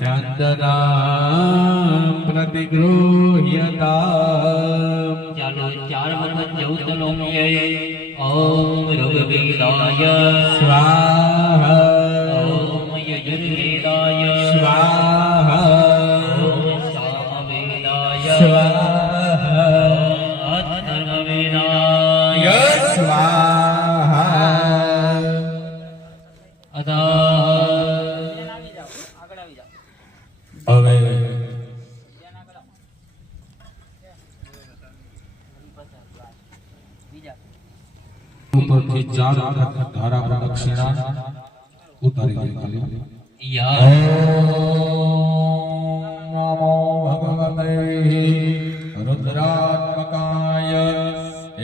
ચંદના પ્રતિગૃહ્યતા ચાલો ચાર વખત જવું લોમીએ ઓમ ઋગ્વેદાય સ્વાહા ઓમ યજુર્વેદાય સ્વાહા ઓમ સામવેદાય સ્વાહા અથર્વવેદાય સ્વાહા અધા હવે ઉપરથી ચાર વખત ધારા પ્રદક્ષિણા ઉતારી દેવાની. યા નમો ભગવતે રુદ્રાત્મકાય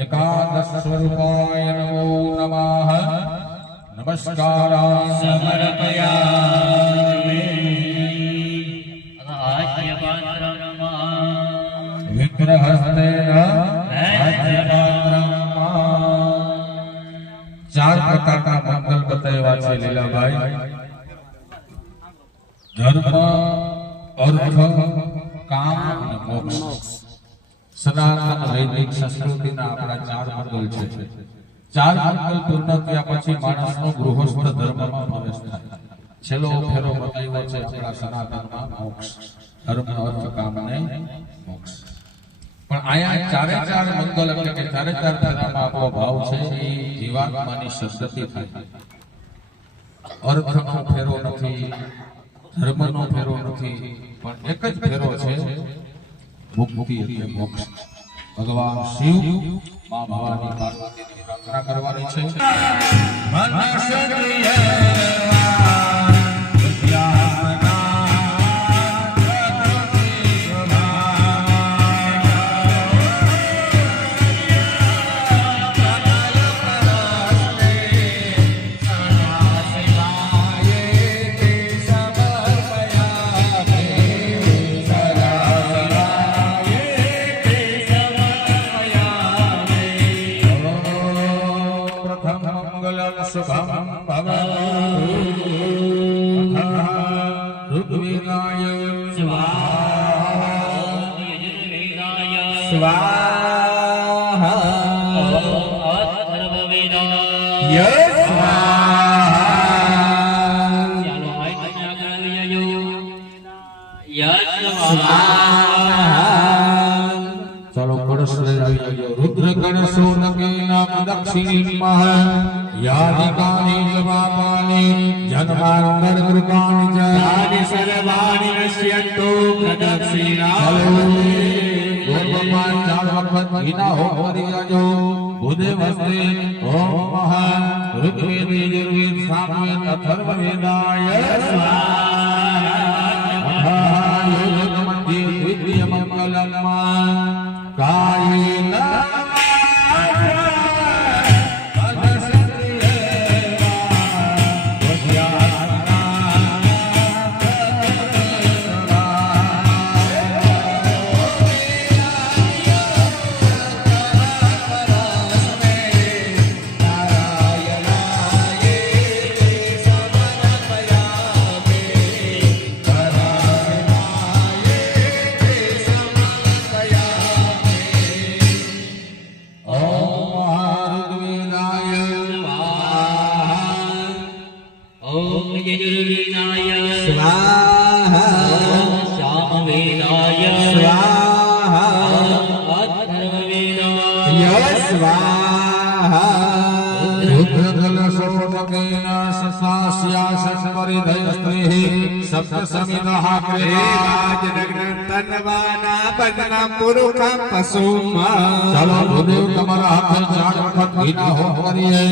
એકાદશ સ્વરૂપાય નમો નમઃ. નમસ્કારાં સમર્પયામિ. વિગ્રહસ્તેન ચાર પ્રકારના મંગલ બતાવ્યા છે લીલાભાઈ. ધર્મ, અર્થ, કામ અને મોક્ષ. સનાતન વૈદિક સંસ્કૃતિના આપણા ચાર મંગલ છે. ચાર મંગલ પૂર્ણ થયા પછી માણસનો ગૃહસ્થ ધર્મમાં પ્રવેશ થાય. છેલ્લો ફેરો બતાવ્યો છે આપણા સનાતનમાં મોક્ષ. ધર્મ, અર્થ, કામ અને મોક્ષ. પણ આયા ચારે ચાર મંગલ એટલે કે ચારે ચાર ફેરામાં આપણો ભાવ છે એ જીવાત્માની સદ્ગતિ થાય. અર્થનો ફેરો નથી, ધર્મનો ફેરો નથી, પણ એક જ ફેરો છે મુક્તિ એટલે મોક્ષ. ભગવાન શિવ મા ભવાની પાર્વતીની પ્રાર્થના કરવાની છે. શુભમ ઋગ્વેદાય સ્વાહા યજુર્વેદાય સ્વાહા અથર્વવેદાય સ્વાહા. ચાલો હાય કન્યા કરાવીજો યસ્વાહા. ચાલો કળશ લઈ આવી જજો. રુદ્ર ગણસો નકેલા દક્ષિણીમઃ યાદિકાની જવાપાની જન્માંતર કૃતાની જાનિ સર્વાણિ નશ્યંતો પ્રદક્ષિણાય. ભગવાન ચાર વખત ઘીના હોમ કરી જાજો. બુધે વસ્તે ઓમ મહા ઋગ્વેદ યજુર્વેદ સામવેદ અથર્વવેદાય સ્વાહા. યોગ મધ્યે દ્વિતીય મંગલમ કાયેન ઓમ યજુર્વેદાય સ્વાહા સામવેદાય સ્વાહા અથર્વવેદાય સ્વાહા. રુદ્રકલશોદકેન સસાસ્યાસસ્પરિધયસ્ત્રીઃ સપ્તસમિદઃ ચાલો ભૂદેવ તમારા હાથે ચાર વખત ઘીના હોમ કરીએ.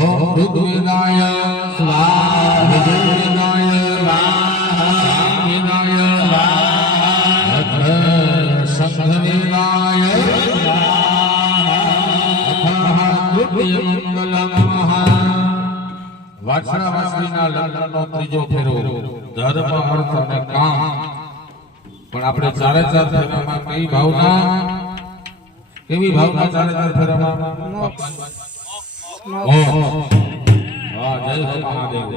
ઓમ ઋગ્વેદાય સ્વાહા યજુર્વેદાય સ્વાહા સંઘવેદાય વાછડાવાછડીના લગ્નનો ત્રીજો ફેરો ધર્મ, અર્થ અને કામ. પણ આપણે ચારે ચાર ફેરામાં કેવી ભાવના ચારે ચાર ફેરામાં મોક્ષ. હા, જય હો મહાદેવ.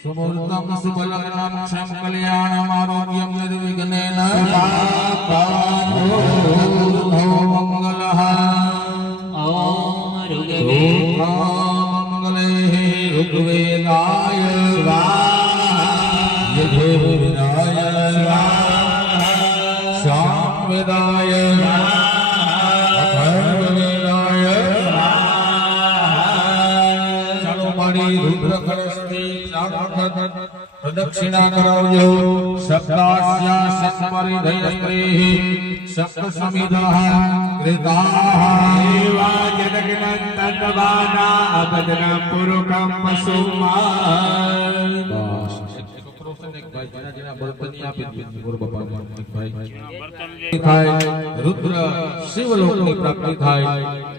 સુમૂર્તમ સુબલગ્નમ ક્ષમ કલ્યાણમ આરોગ્યમ નિર્વિઘ્નેન મંગલઃ ઓમ ઋગ્વે મંગલે ઋગ્વેદાય યજુર્વેદાય સામવેદાય અથર્વવેદાય ચાલો મારી રુદ્ર કળશથી પ્રદક્ષિણા કરાવજો સપ્તાસ્યા સત્પરિધય સ્ત્રીઃ સપ્ત સમિધઃ કૃતાઃ એવા જનગણ તદ્વાના અબદના પુરુકમ પશુમાન રુદ્ર શિવલોકની પ્રાપ્તિ થાય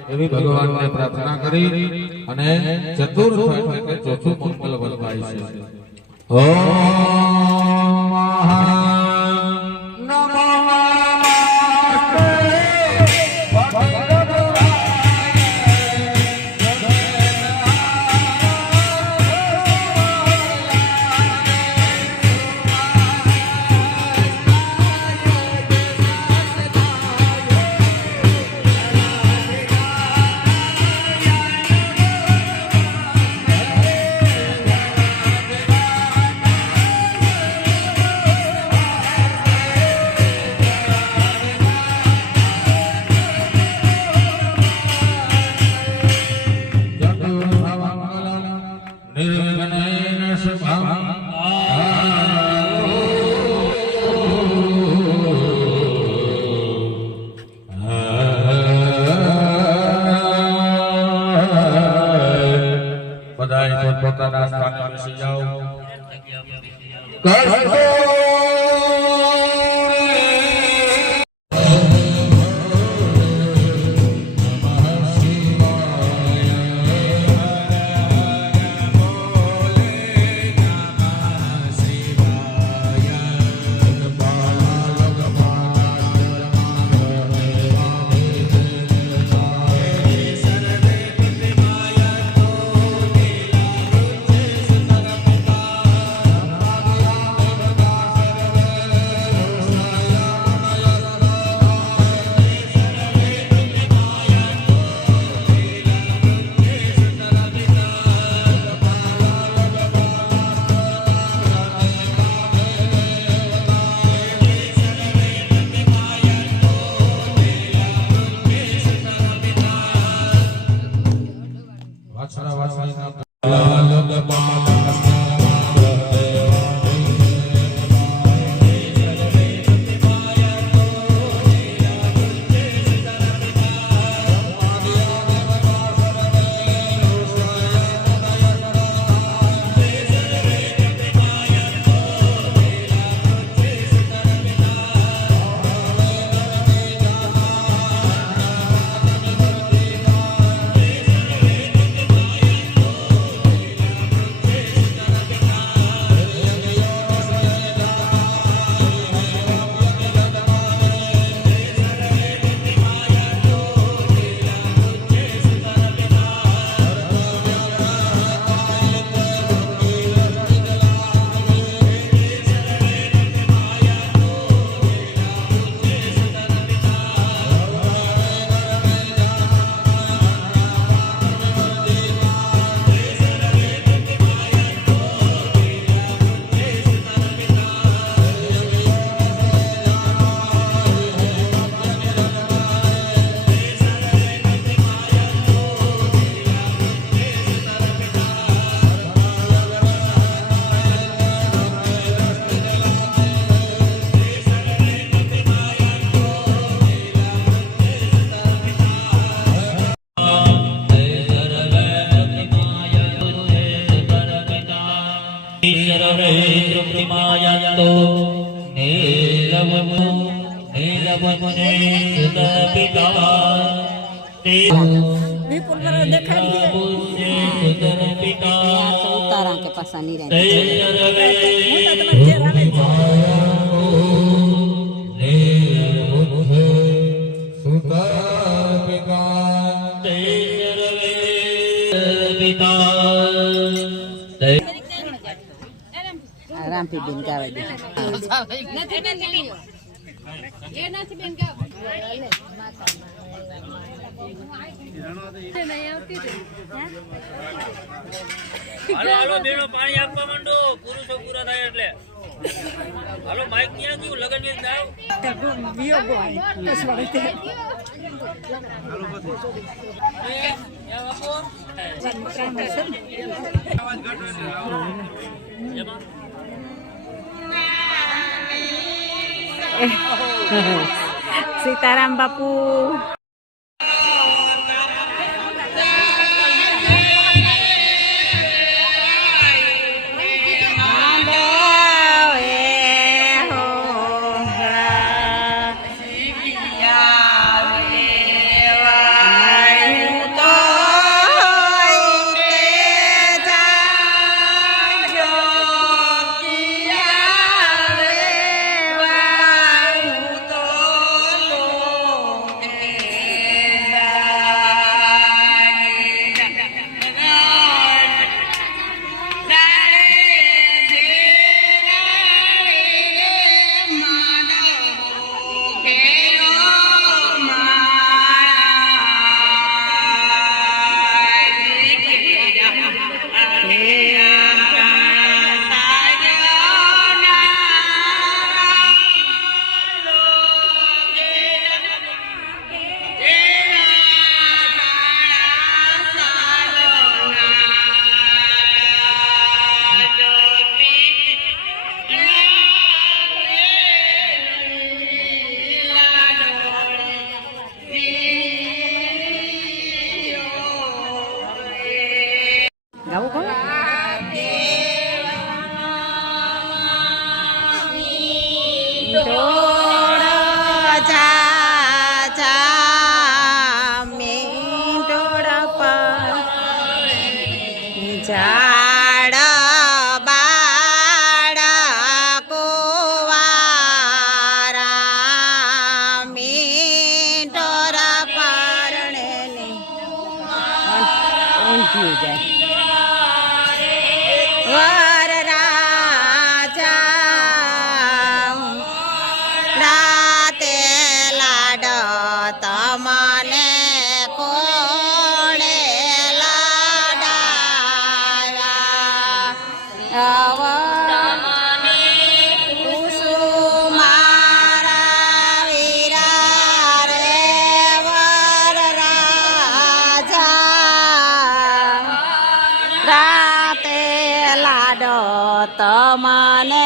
એવી ભગવાનને પ્રાર્થના કરી અને ચતુર્થ એટલે કે ચોથું મંગલ વર્તાય છે ઓમ નમો નિર્વિઘ્નેન શુભમ બધાય પોતપોતાના સ્થાને બેસી જાઓ सर्वे तृप्तिमायन्तो नीलवनु नीलवने सुतपिता વિપુલ કરો દેખાડીએ ઉતારા કે પાછા ની રહે રામપી બેન ગાવે દે નથી બેન એ નથી બેન ગાવે હાલો હાલો બેનો પાણી આપવા માંડો પુરુષો પૂરા થાય એટલે હાલો માઈક ક્યાં ગયું લગન વેચ દાવ વિયો ગોય પસવાડે તે હાલો પછી યા બાપુ આવાજ ઘટો સીતારામ બાપુ ગાવું કોણ ઝાડ બાળકો વારા મીઠોર પરણે ઊંઘી જાય વર રાજા રાતે લાડ તમને કોણે લાડાયા કુસુમારા વીરા રે વર રાજા રાતે લાડો તમને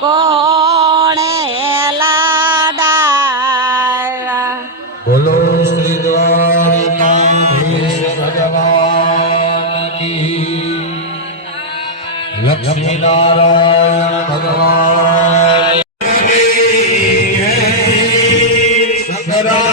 કોણે લાડાયા બોલો શ્રી દ્વારિકાધીશ ભગવાન કી લક્ષ્મી નારાયણ ભગવાન સકરાદયસ્તુતે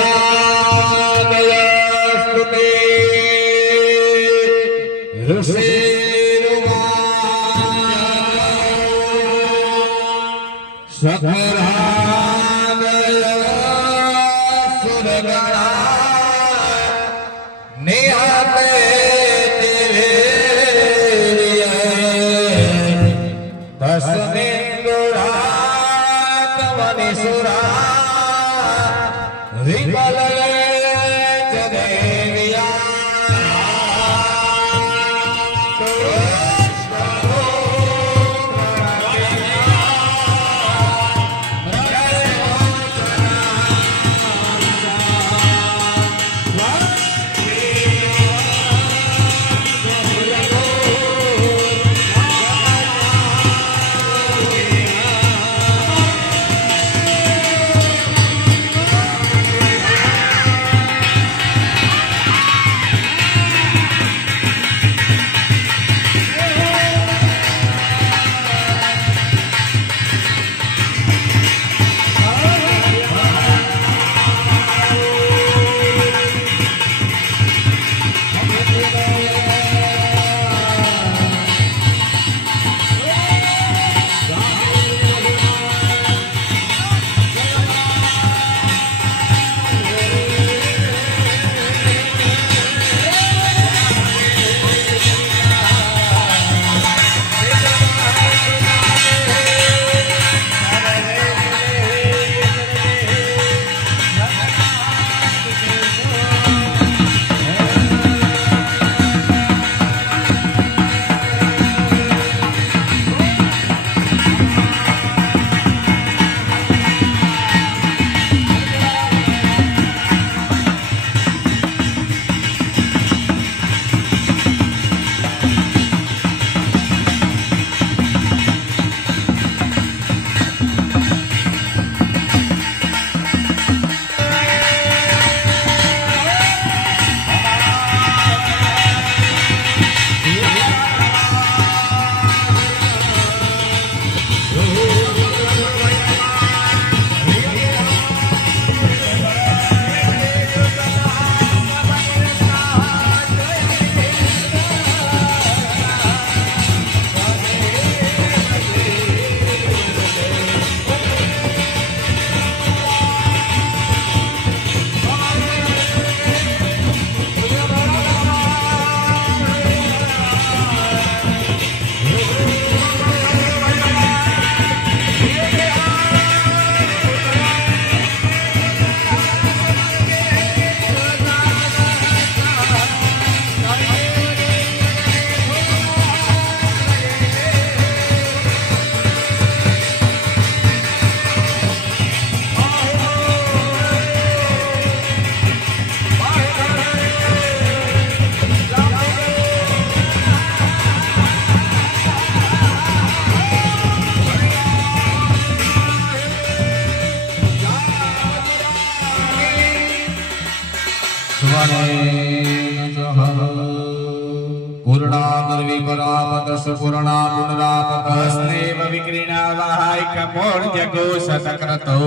પૂર્ણાગર્વિકરાપતસ પૂર્ણા પુનરાપત સ્નેવ વિક્રીણાવાહાય કમોળ જગો સતક્રતો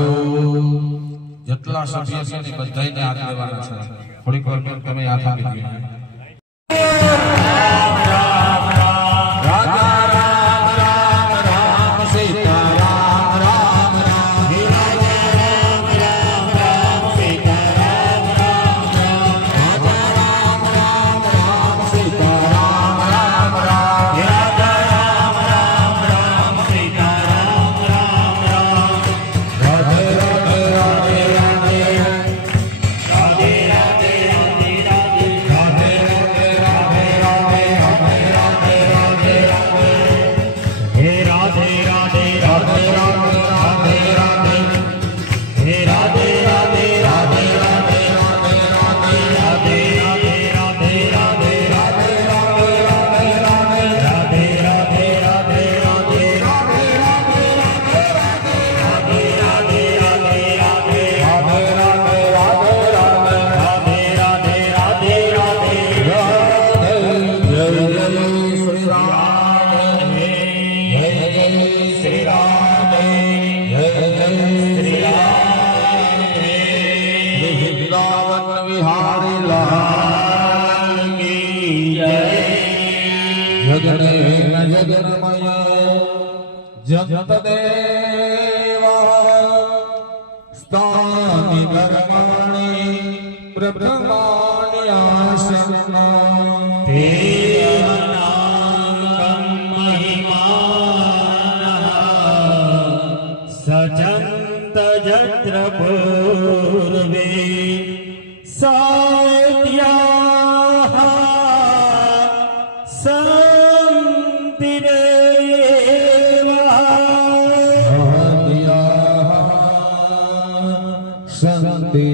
જેટલા સભ્ય છે ને બધાયને હાથ દેવાના છે થોડીક વાર તમે હાથ આપી દો જગન્મય જગતદેવ સ્થાનિ ધર્માણિ પ્રભ્રમાણિ આસન સજંત જત્ર પૂર્વે સાત્યા શાંતિ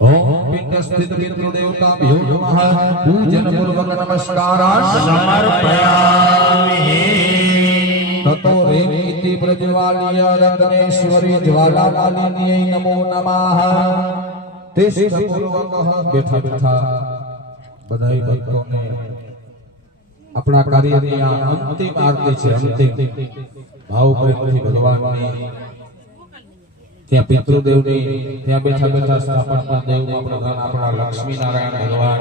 ઓમ પિંડ સ્થિત પિતૃ દેવતાભ્યો નમઃ પૂજન પૂર્વક નમસ્કારા સમર્પયામિ તતો રેમિતિ પ્રજ્વાલ્ય રત્નેશ્વરી જ્વાલામાલિન્યૈ નમો નમઃ તિષ્ઠ પૂર્વક બેઠા બેઠા બધાય ભક્તોને આપણા કાર્યની આ અંતિમ આરતી છે અંતિમ ભાવ પ્રેમથી ભગવાનની ત્યાં પિતૃદેવની ત્યાં બેઠા બેઠા સ્થાપના દેવમાં પ્રધાન આપણા લક્ષ્મી નારાયણ ભગવાન